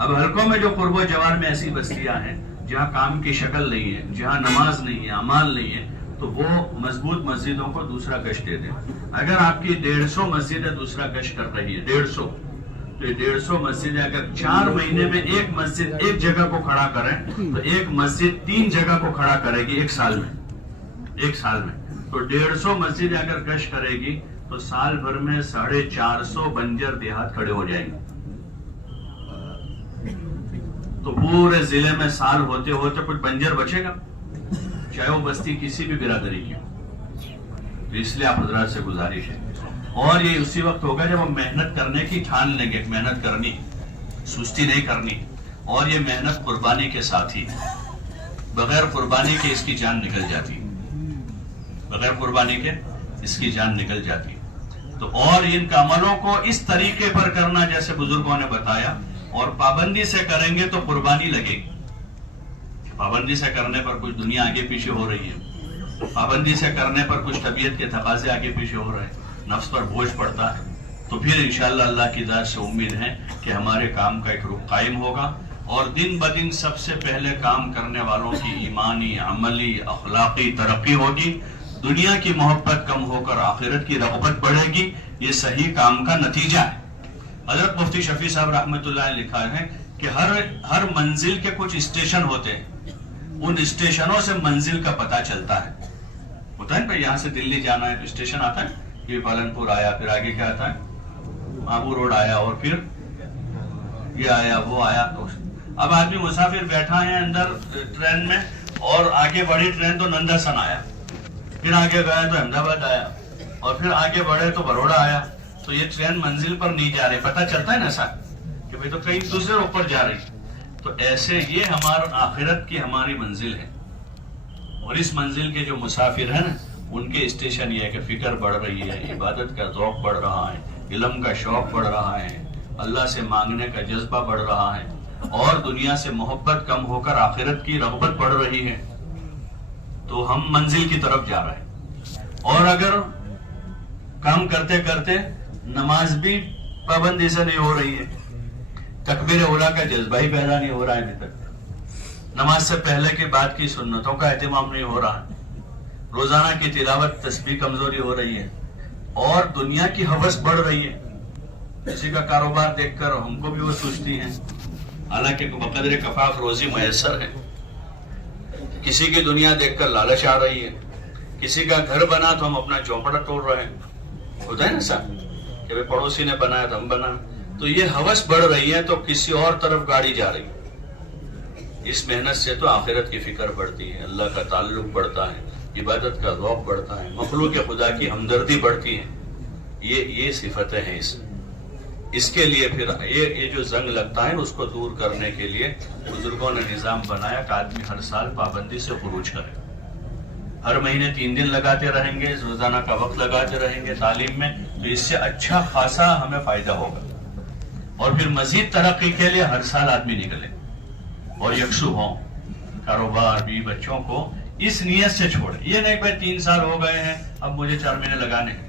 اب حلقوں میں جو قرب و جوار میں ایسی بستیاں ہیں جہاں کام کی شکل نہیں ہے، جہاں نماز نہیں ہے، اعمال نہیں ہے، تو وہ مضبوط مسجدوں کو دوسرا گشت دے دیں۔ اگر آپ کی 150 مسجدیں دوسرا گشت کر رہی ہے، 150، تو یہ 150 مسجدیں اگر 4 مہینے میں ایک مسجد ایک جگہ کو کھڑا کریں تو ایک مسجد 3 جگہ کو کھڑا کرے گی ایک سال میں۔ تو 150 مسجدیں اگر گشت کرے گی تو سال بھر میں 450 بنجر دیہات کھڑے ہو جائیں گے۔ تو پورے ضلع میں سال ہوتے ہوتے کچھ بنجر بچے گا، چاہے وہ بستی کسی بھی برادری کی ہو۔ تو اس لیے آپ حضرات سے گزارش ہے، اور یہ اسی وقت ہوگا جب ہم محنت کرنے کی ٹھان لیں گے، محنت کرنی، سستی نہیں کرنی، اور یہ محنت قربانی کے ساتھ ہی، بغیر قربانی کے اس کی جان نکل جاتی، بغیر قربانی کے اس کی جان نکل جاتی۔ تو اور ان عملوں کو اس طریقے پر کرنا جیسے بزرگوں نے بتایا، اور پابندی سے کریں گے تو قربانی لگے گی۔ پابندی سے کرنے پر کچھ دنیا آگے پیچھے ہو رہی ہے، پابندی سے کرنے پر کچھ طبیعت کے تقاضے آگے پیچھے ہو رہے ہیں، نفس پر بوجھ پڑتا ہے، تو پھر انشاءاللہ اللہ کی ذات سے امید ہے کہ ہمارے کام کا ایک رخ قائم ہوگا، اور دن بدن سب سے پہلے کام کرنے والوں کی ایمانی، عملی، اخلاقی ترقی ہوگی، دنیا کی محبت کم ہو کر آخرت کی رغبت بڑھے گی۔ یہ صحیح کام کا نتیجہ ہے۔ حضرت مفتی شفیع صاحب رحمۃ اللہ علیہ لکھا ہے کہ ہر منزل کے کچھ اسٹیشن ہوتے ہیں، ان اسٹیشنوں سے منزل کا پتہ چلتا ہے۔ ہوتا ہے نا، یہاں سے دلی جانا ہے تو اسٹیشن آتا ہے، یہ پالنپور آیا، پھر آگے کیا آتا ہے، مابو روڈ آیا، اور پھر یہ آیا، وہ آیا۔ تو اب آدمی مسافر بیٹھا ہے اندر ٹرین میں، اور آگے بڑھی ٹرین تو ننداسن آیا، پھر آگے گیا تو احمد آباد آیا، اور پھر آگے بڑھے تو بروڑا آیا۔ تو یہ ٹرین منزل پر نہیں جا رہی، پتہ چلتا ہے نا ایسا کہ بھئی تو کہیں دوسرے اوپر جا رہی۔ تو ایسے یہ ہمارا آخرت کی ہماری منزل ہے، اور اس منزل کے جو مسافر ہیں نا، ان کے اسٹیشن یہ ہے کہ فکر بڑھ رہی ہے، عبادت کا ذوق بڑھ رہا ہے، علم کا شوق بڑھ رہا ہے، اللہ سے مانگنے کا جذبہ بڑھ رہا ہے، اور دنیا سے محبت کم ہو کر آخرت کی رغبت بڑھ رہی ہے۔ تو ہم منزل کی طرف جا رہے ہیں۔ اور اگر کام کرتے کرتے نماز بھی پابندی سے نہیں ہو رہی ہے، تکبیر اولیٰ کا جذبہ ہی پیدا نہیں ہو رہا ہے ابھی تک، نماز سے پہلے کی بعد کی سنتوں کا اہتمام نہیں ہو رہا ہے، روزانہ کی تلاوت تسبیح کمزوری ہو رہی ہے، اور دنیا کی ہوس بڑھ رہی ہے۔ کسی کا کاروبار دیکھ کر ہم کو بھی وہ سوچتی ہیں، حالانکہ بقدر کفاف روزی میسر ہے۔ کسی کی دنیا دیکھ کر لالچ آ رہی ہے، کسی کا گھر بنا تو ہم اپنا چوپڑا توڑ رہے ہیں، ہوتا ہے نا صاحب کہ پڑوسی نے بنایا تو ہم بنا۔ تو یہ ہوس بڑھ رہی ہے تو کسی اور طرف گاڑی جا رہی ہے۔ اس محنت سے تو آخرت کی فکر بڑھتی ہے، اللہ کا تعلق بڑھتا ہے، عبادت کا ذوق بڑھتا ہے، مخلوق خدا کی ہمدردی بڑھتی ہے۔ یہ صفتیں ہیں اس کے لیے پھر یہ جو زنگ لگتا ہے اس کو دور کرنے کے لیے بزرگوں نے نظام بنایا کہ آدمی ہر سال پابندی سے خروج کرے، ہر مہینے 3 دن لگاتے رہیں گے، روزانہ کا وقت لگاتے رہیں گے تعلیم میں، تو اس سے اچھا خاصا ہمیں فائدہ ہوگا، اور پھر مزید ترقی کے لیے ہر سال آدمی نکلے اور یکسو ہوں، کاروبار بھی بچوں کو اس نیت سے چھوڑے۔ یہ نہیں کہ 3 سال ہو گئے ہیں اب مجھے 4 مہینے لگانے ہیں،